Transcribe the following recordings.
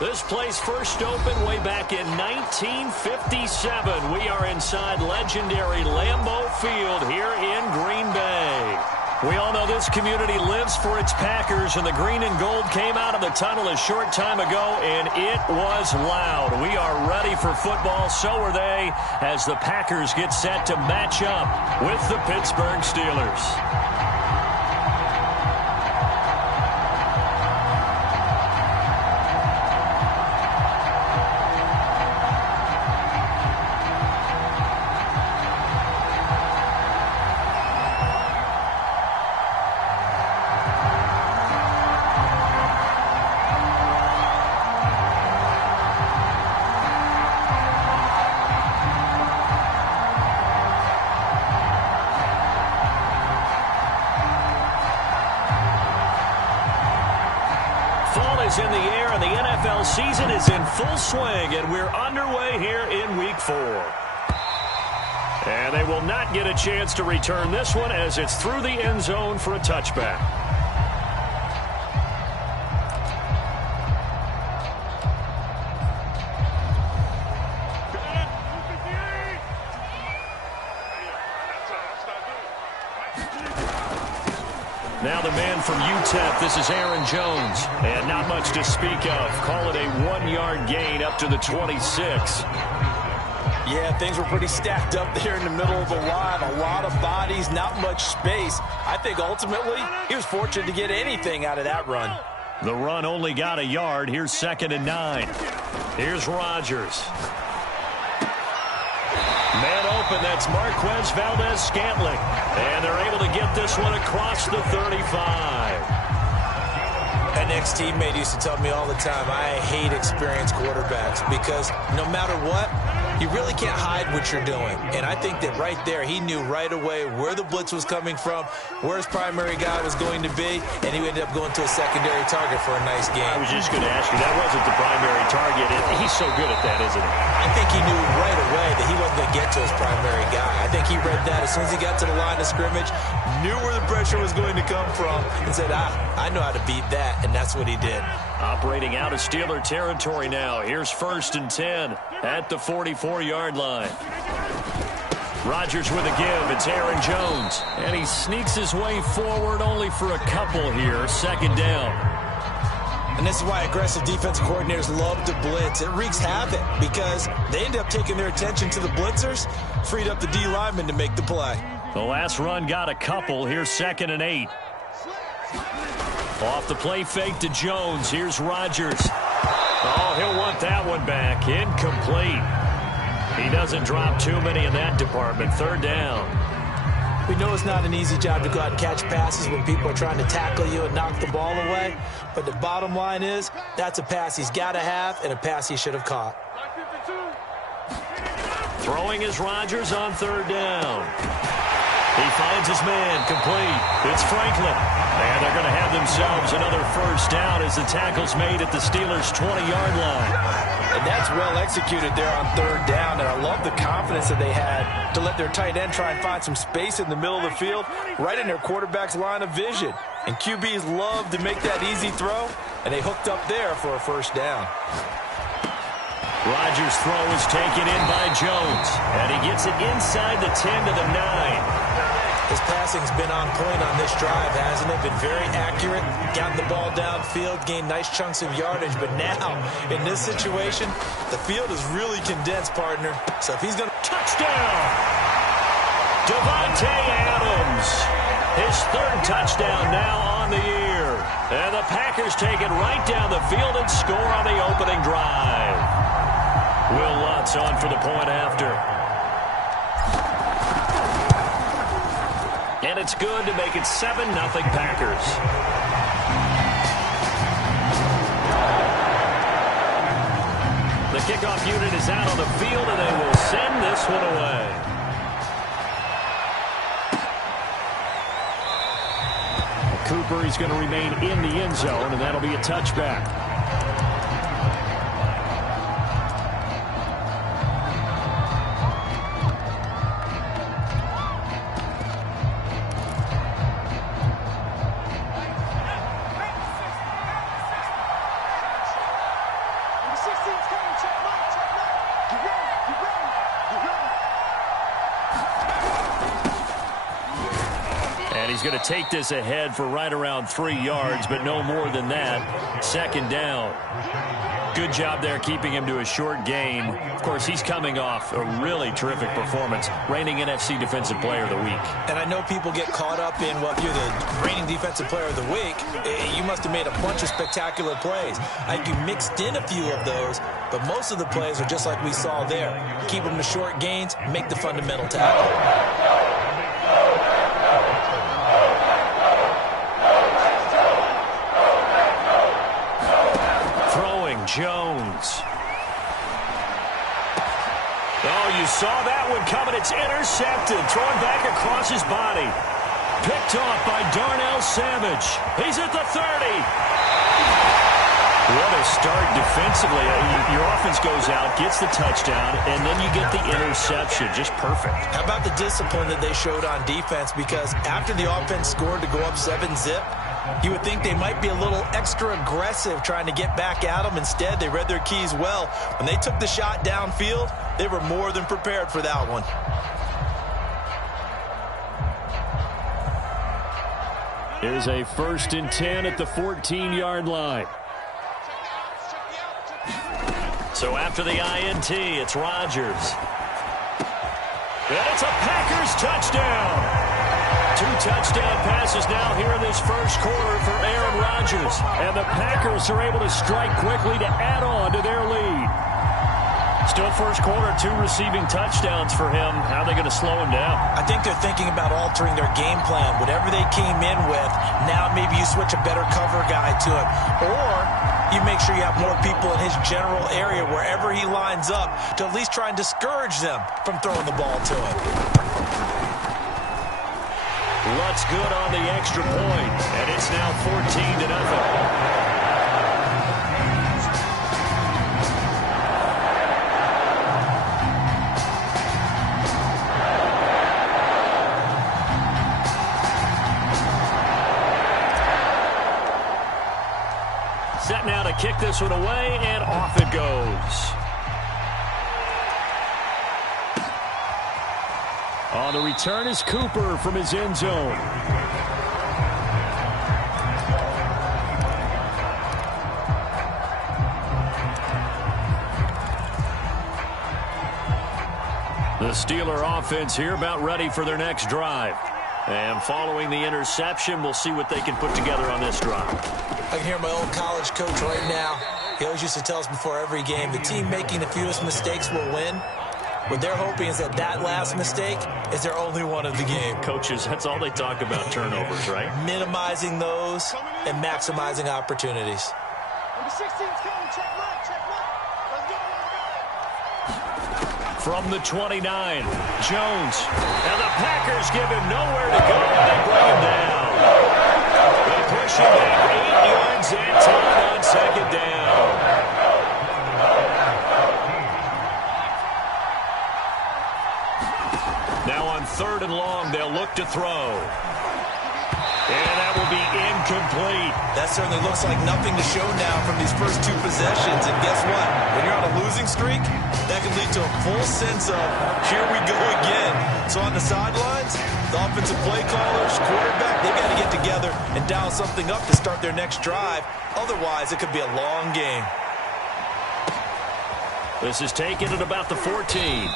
This place first opened way back in 1957. We are inside legendary Lambeau Field here in Green Bay. We all know this community lives for its Packers, and the green and gold came out of the tunnel a short time ago, and it was loud. We are ready for football, so are they, as the Packers get set to match up with the Pittsburgh Steelers. In the air, and the NFL season is in full swing, and we're underway here in Week 4. And they will not get a chance to return this one as it's through the end zone for a touchback. Now the man from UTEP, this is Aaron Jones. And not much to speak of. Call it a 1-yard gain up to the 26. Yeah, things were pretty stacked up there in the middle of the line. A lot of bodies, not much space. I think ultimately he was fortunate to get anything out of that run. The run only got a yard. Here's 2nd and 9. Here's Rodgers. Man open, that's Marquez Valdes-Scantling. And they're able to get this one across the 35. An ex-teammate used to tell me all the time, I hate experienced quarterbacks because no matter what, you really can't hide what you're doing. And I think that right there, he knew right away where the blitz was coming from, where his primary guy was going to be, and he ended up going to a secondary target for a nice game. I was just going to ask you, that wasn't the primary target. He's so good at that, isn't he? I think he knew right away that he wasn't going to get to his primary guy. I think he read that as soon as he got to the line of scrimmage, knew where the pressure was going to come from, and said, I know how to beat that, and that's what he did. Operating out of Steeler territory now. Here's 1st and 10 at the 44-yard line. Rodgers with a give. It's Aaron Jones. And he sneaks his way forward only for a couple here. 2nd down. And this is why aggressive defensive coordinators love to blitz. It wreaks havoc because they end up taking their attention to the blitzers, freed up the D lineman to make the play. The last run got a couple. Here's 2nd and 8. Off the play fake to Jones. Here's Rodgers. Oh, he'll want that one back. Incomplete. He doesn't drop too many in that department. 3rd down. We know it's not an easy job to go out and catch passes when people are trying to tackle you and knock the ball away. But the bottom line is that's a pass he's got to have and a pass he should have caught. Throwing is Rodgers on 3rd down. He finds his man, complete. It's Franklin. And they're going to have themselves another 1st down as the tackle's made at the Steelers' 20-yard line. And that's well executed there on 3rd down. And I love the confidence that they had to let their tight end try and find some space in the middle of the field, right in their quarterback's line of vision. And QBs love to make that easy throw, and they hooked up there for a 1st down. Rodgers' throw is taken in by Jones, and he gets it inside the 10 to the 9. His passing's been on point on this drive, hasn't it? Been very accurate, gotten the ball downfield, gained nice chunks of yardage. But now, in this situation, the field is really condensed, partner. So if he's going to... Touchdown! Davante Adams. His 3rd touchdown now on the year. And the Packers take it right down the field and score on the opening drive. Will Lutz on for the point after. And it's good to make it 7-0 Packers. The kickoff unit is out on the field, and they will send this one away. Cooper is going to remain in the end zone, and that'll be a touchback. And he's going to take this ahead for right around 3 yards, but no more than that. Second down. Good job there keeping him to a short gain. Of course, he's coming off a really terrific performance, reigning NFC Defensive Player of the Week. And I know people get caught up in, well, if you're the reigning Defensive Player of the Week, you must have made a bunch of spectacular plays. I think you mixed in a few of those, but most of the plays are just like we saw there. Keep them to short gains, make the fundamental tackle. Jones. Oh, you saw that one coming. It's intercepted. Thrown back across his body. Picked off by Darnell Savage. He's at the 30. What a start defensively. Your offense goes out, gets the touchdown, and then you get the interception. Just perfect. How about the discipline that they showed on defense? Because after the offense scored to go up 7-zip, you would think they might be a little extra aggressive trying to get back at them. Instead, they read their keys well. When they took the shot downfield, they were more than prepared for that one. Here's a 1st and 10 at the 14-yard line. So after the INT, it's Rodgers. And it's a Packers touchdown. 2 touchdown passes now here in this first quarter for Aaron Rodgers. And the Packers are able to strike quickly to add on to their lead. Still first quarter, 2 receiving touchdowns for him. How are they going to slow him down? I think they're thinking about altering their game plan. Whatever they came in with, now maybe you switch a better cover guy to him. Or you make sure you have more people in his general area wherever he lines up to at least try and discourage them from throwing the ball to him. Lutz good on the extra point, and it's now 14-0. Set now to kick this one away, and off it goes. On the return is Cooper from his end zone. The Steeler offense here about ready for their next drive. And following the interception, we'll see what they can put together on this drive. I can hear my old college coach right now. He always used to tell us before every game, the team making the fewest mistakes will win. What they're hoping is that that last mistake is their only one of the game. Coaches, that's all they talk about, turnovers, right? Minimizing those and maximizing opportunities. Number 16's coming. Check left. Check left. Let's go. From the 29, Jones. And the Packers give him nowhere to go, and they bring him down. They push him back 8 yards and 10 on second down. Now on 3rd and long, they'll look to throw. And that will be incomplete. That certainly looks like nothing to show now from these first 2 possessions. And guess what? When you're on a losing streak, that can lead to a full sense of, here we go again. So on the sidelines, the offensive play callers, quarterback, they've got to get together and dial something up to start their next drive. Otherwise, it could be a long game. This is taken at about the 14.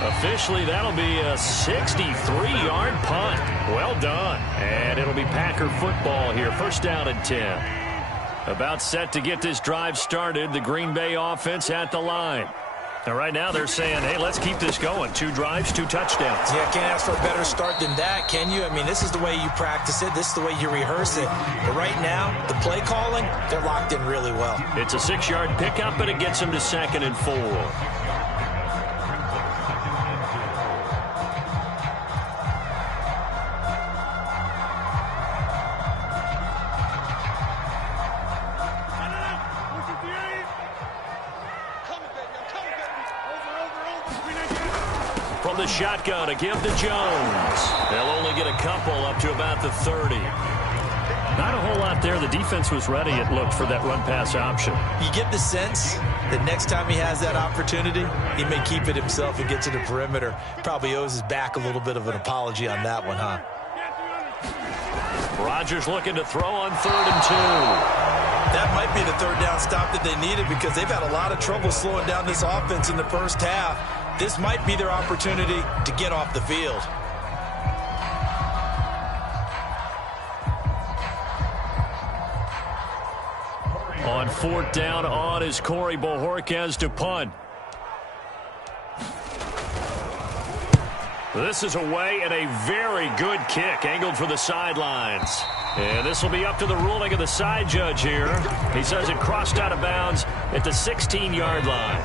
Officially, that'll be a 63-yard punt. Well done. And it'll be Packer football here. 1st down and 10. About set to get this drive started. The Green Bay offense at the line. And right now they're saying, hey, let's keep this going. 2 drives, 2 touchdowns. Yeah, can't ask for a better start than that, can you? I mean, this is the way you practice it. This is the way you rehearse it. But right now, the play calling, they're locked in really well. It's a 6-yard pickup, and it gets them to 2nd and 4. From the shotgun, a give to Jones. They'll only get a couple up to about the 30. Not a whole lot there. The defense was ready, it looked, for that run-pass option. You get the sense that next time he has that opportunity, he may keep it himself and get to the perimeter. Probably owes his back a little bit of an apology on that one, huh? Rodgers looking to throw on 3rd and 2. That might be the third down stop that they needed because they've had a lot of trouble slowing down this offense in the first half. This might be their opportunity to get off the field. On 4th down on is Corey Bojorquez to punt. This is away and a very good kick angled for the sidelines. And this will be up to the ruling of the side judge here. He says it crossed out of bounds at the 16-yard line.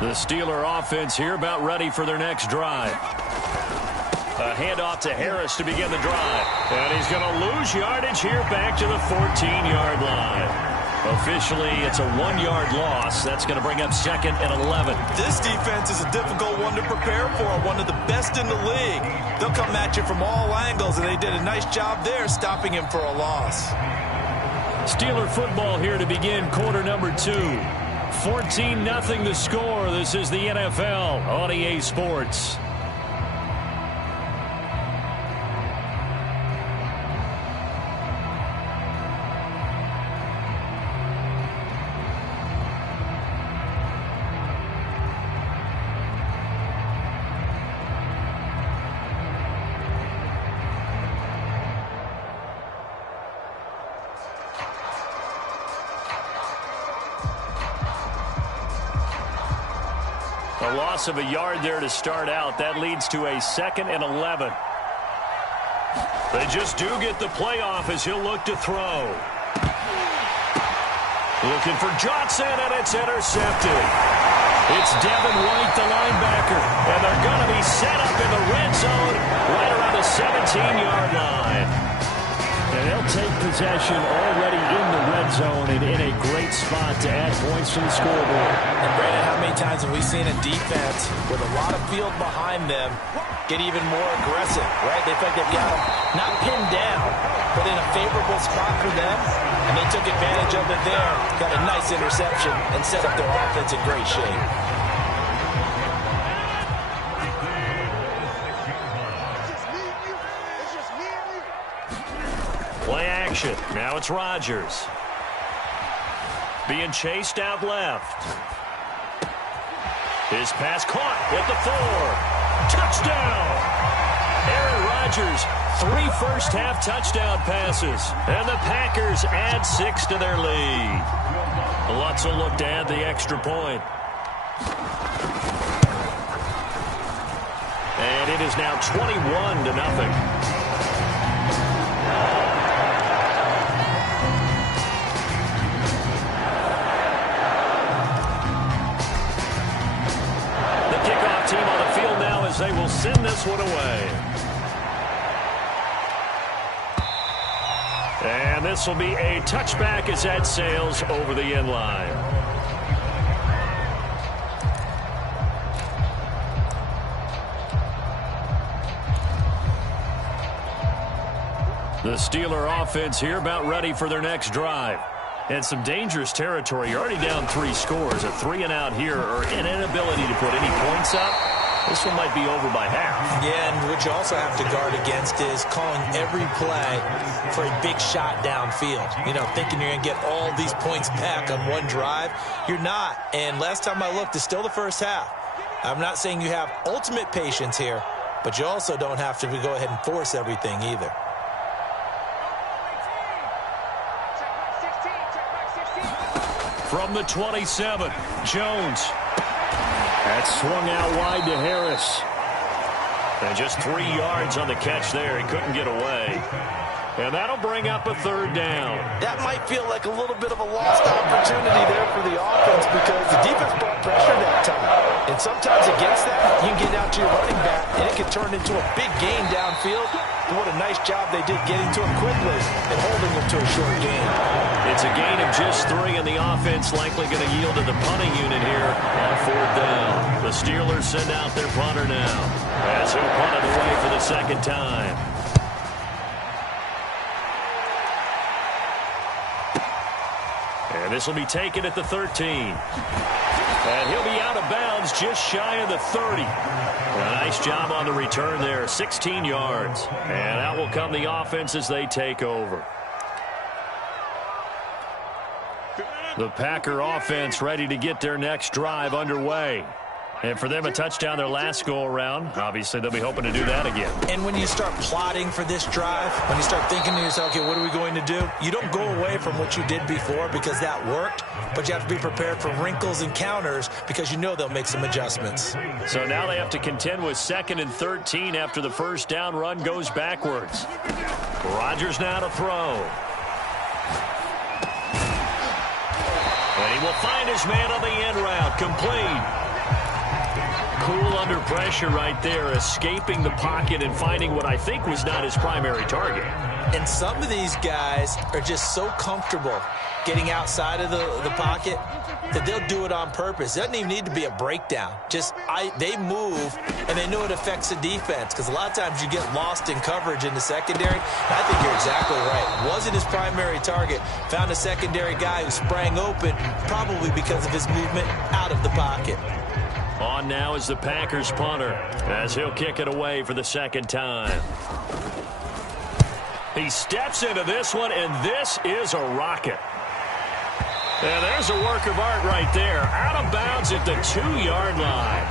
The Steeler offense here about ready for their next drive. A handoff to Harris to begin the drive. And he's going to lose yardage here back to the 14-yard line. Officially, it's a 1-yard loss. That's going to bring up 2nd and 11. This defense is a difficult one to prepare for, one of the best in the league. They'll come at you from all angles, and they did a nice job there stopping him for a loss. Steeler football here to begin quarter number 2. 14-0 the score. This is the NFL on EA Sports. A loss of a yard there to start out. That leads to a 2nd and 11. They just do get the playoff as he'll look to throw. Looking for Johnson, and it's intercepted. It's Devin White, the linebacker, and they're going to be set up in the red zone right around the 17-yard line. And they'll take possession already in the red zone and in a great spot to add points to the scoreboard. And Brandon, how many times have we seen a defense with a lot of field behind them get even more aggressive, right? They think they've got them not pinned down, but in a favorable spot for them, and they took advantage of it there, got a nice interception, and set up their offense in great shape. Play action. Now it's Rodgers. Being chased out left. His pass caught at the 4. Touchdown! Aaron Rodgers, 3 first-half touchdown passes. And the Packers add 6 to their lead. Lutz will look to add the extra point. And it is now 21-0. They will send this one away. And this will be a touchback as that sails over the end line. The Steeler offense here about ready for their next drive. And some dangerous territory. You're already down 3 scores. A 3-and-out here or an inability to put any points up. This one might be over by half. Yeah, and what you also have to guard against is calling every play for a big shot downfield. You know, thinking you're going to get all these points back on one drive. You're not. And last time I looked, it's still the first half. I'm not saying you have ultimate patience here, but you also don't have to go ahead and force everything either. From the 27, Jones. That swung out wide to Harris. And just 3 yards on the catch there. He couldn't get away. And that'll bring up a 3rd down. That might feel like a little bit of a lost opportunity there for the offense because the defense brought pressure that time. And sometimes against that, you can get out to your running back, and it can turn into a big gain downfield. And what a nice job they did getting to him quickly and holding him to a short gain. It's a gain of just 3, and the offense likely going to yield to the punting unit here on 4th down. The Steelers send out their punter now as he'll punt it away for the 2nd time. And And this will be taken at the 13. And he'll be out of bounds just shy of the 30. A nice job on the return there, 16 yards. And out will come the offense as they take over. The Packer offense ready to get their next drive underway. And for them, a touchdown their last go-around. Obviously, they'll be hoping to do that again. And when you start plotting for this drive, when you start thinking to yourself, okay, what are we going to do? You don't go away from what you did before because that worked, but you have to be prepared for wrinkles and counters because you know they'll make some adjustments. So now they have to contend with 2nd and 13 after the first down run goes backwards. Rodgers now to throw. And he will find his man on the end route, complete. Cool under pressure right there, escaping the pocket and finding what I think was not his primary target. And some of these guys are just so comfortable getting outside of the pocket that they'll do it on purpose. It doesn't even need to be a breakdown. They move, and they know it affects the defense because a lot of times you get lost in coverage in the secondary. I think you're exactly right. Wasn't his primary target. Found a secondary guy who sprang open, probably because of his movement out of the pocket. On now is the Packers punter as he'll kick it away for the second time. He steps into this one, and this is a rocket. And there's a work of art right there. Out of bounds at the 2-yard line.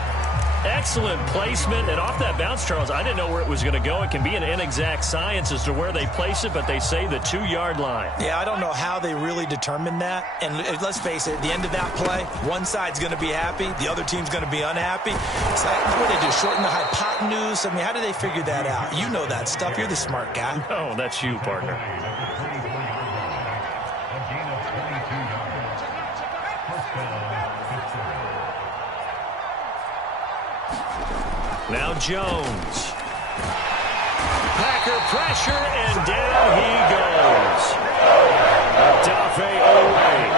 Excellent placement. And off that bounce, Charles, I didn't know where it was going to go. It can be an inexact science as to where they place it, but they say the 2-yard line. Yeah, I don't know how they really determined that. And let's face it, at the end of that play, one side's going to be happy, the other team's going to be unhappy. It's like, what do they do, shorten the hypotenuse? I mean, how do they figure that out? You know that stuff. You're the smart guy. Oh, that's you, partner. Now Jones. Packer pressure, and down he goes. Odafe Oweh.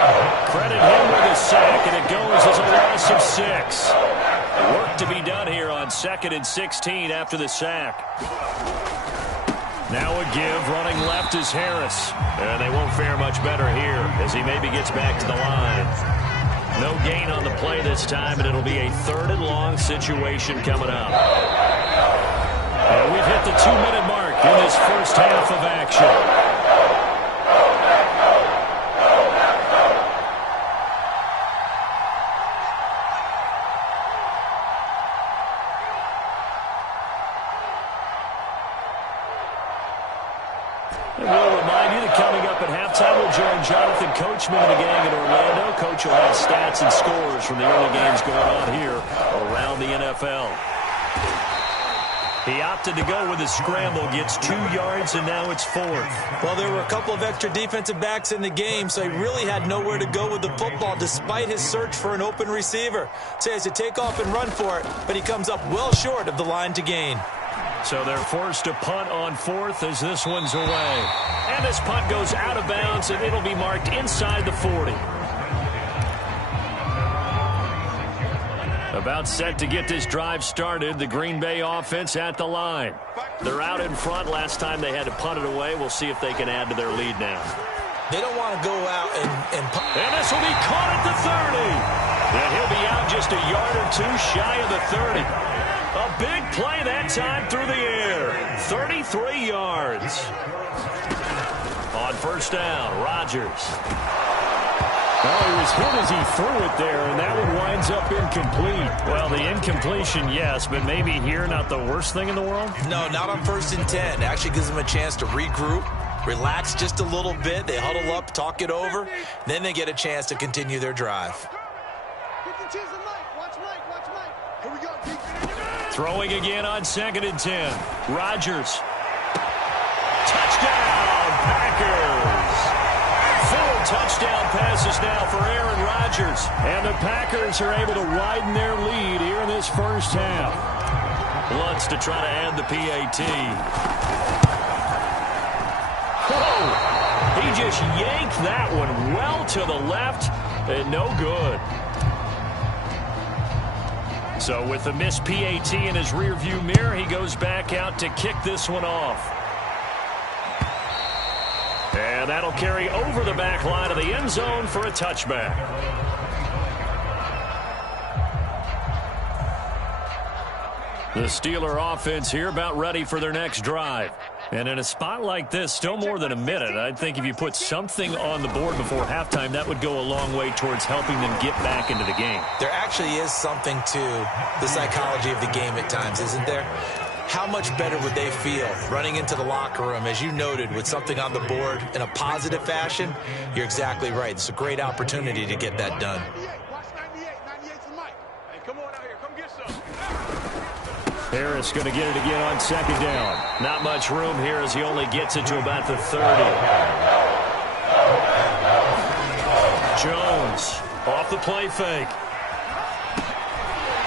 Credit him with a sack, and it goes as a loss of 6. Work to be done here on 2nd and 16 after the sack. Now a give, running left is Harris. And they won't fare much better here as he maybe gets back to the line. No gain on the play this time, and it'll be a 3rd and long situation coming up. And we've hit the 2-minute mark in this first half of action. And we'll remind you that coming up at halftime, we'll join Jonathan Coachman and the gang in Orlando. Coach will have stats and scores from the early games going on here around the NFL. He opted to go with a scramble, gets 2 yards, and now it's 4th. Well, there were a couple of extra defensive backs in the game, so he really had nowhere to go with the football despite his search for an open receiver. So he has to take off and run for it, but he comes up well short of the line to gain. So they're forced to punt on 4th as this one's away. And this punt goes out of bounds, and it'll be marked inside the 40. About set to get this drive started, the Green Bay offense at the line. They're out in front. Last time they had to punt it away. We'll see if they can add to their lead now. They don't want to go out and punt. And this will be caught at the 30. And he'll be out just a yard or 2 shy of the 30. A big play that time through the air. 33 yards. On first down, Rodgers. Oh, he was hit as he threw it there, and that one winds up incomplete. Well, the incompletion, yes, but maybe here not the worst thing in the world? No, not on 1st and 10. It actually gives them a chance to regroup, relax just a little bit. They huddle up, talk it over. Then they get a chance to continue their drive. Throwing again on 2nd and 10. Rodgers. Touchdown, Packers. 4 touchdown passes now for Aaron Rodgers. And the Packers are able to widen their lead here in this first half. Lutz to try to add the PAT. Whoa! He just yanked that one well to the left, and no good. So with the missed PAT in his rearview mirror, he goes back out to kick this one off. And that'll carry over the back line of the end zone for a touchback. The Steeler offense here about ready for their next drive. And in a spot like this, still more than a minute, I think if you put something on the board before halftime, that would go a long way towards helping them get back into the game. There actually is something to the psychology of the game at times, isn't there? How much better would they feel running into the locker room, as you noted, with something on the board in a positive fashion? You're exactly right. It's a great opportunity to get that done. Harris going to get it again on second down. Not much room here as he only gets it to about the 30. Jones off the play fake.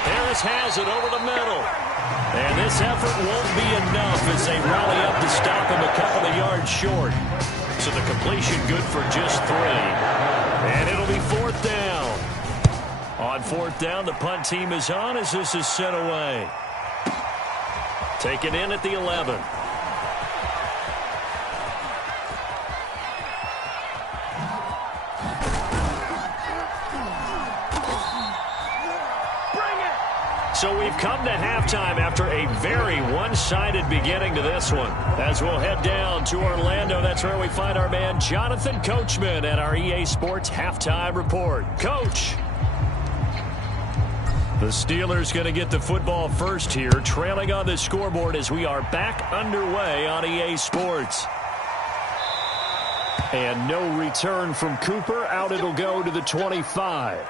Harris has it over the middle. And this effort won't be enough as they rally up to stop him a couple of yards short. So the completion good for just 3. And it'll be 4th down. On 4th down, the punt team is on as this is sent away. Taken in at the 11. So we've come to halftime after a very one-sided beginning to this one. As we'll head down to Orlando, that's where we find our man Jonathan Coachman at our EA Sports Halftime Report. Coach. The Steelers going to get the football first here, trailing on the scoreboard as we are back underway on EA Sports. And no return from Cooper. Out it'll go to the 25.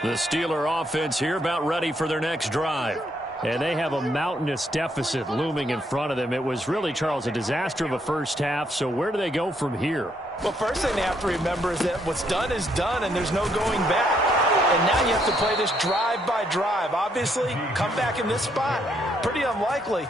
The Steeler offense here about ready for their next drive. And they have a mountainous deficit looming in front of them. It was really, Charles, a disaster of a first half. So where do they go from here? Well, first thing they have to remember is that what's done is done, and there's no going back. And now you have to play this drive by drive. Obviously, come back in this spot, pretty unlikely.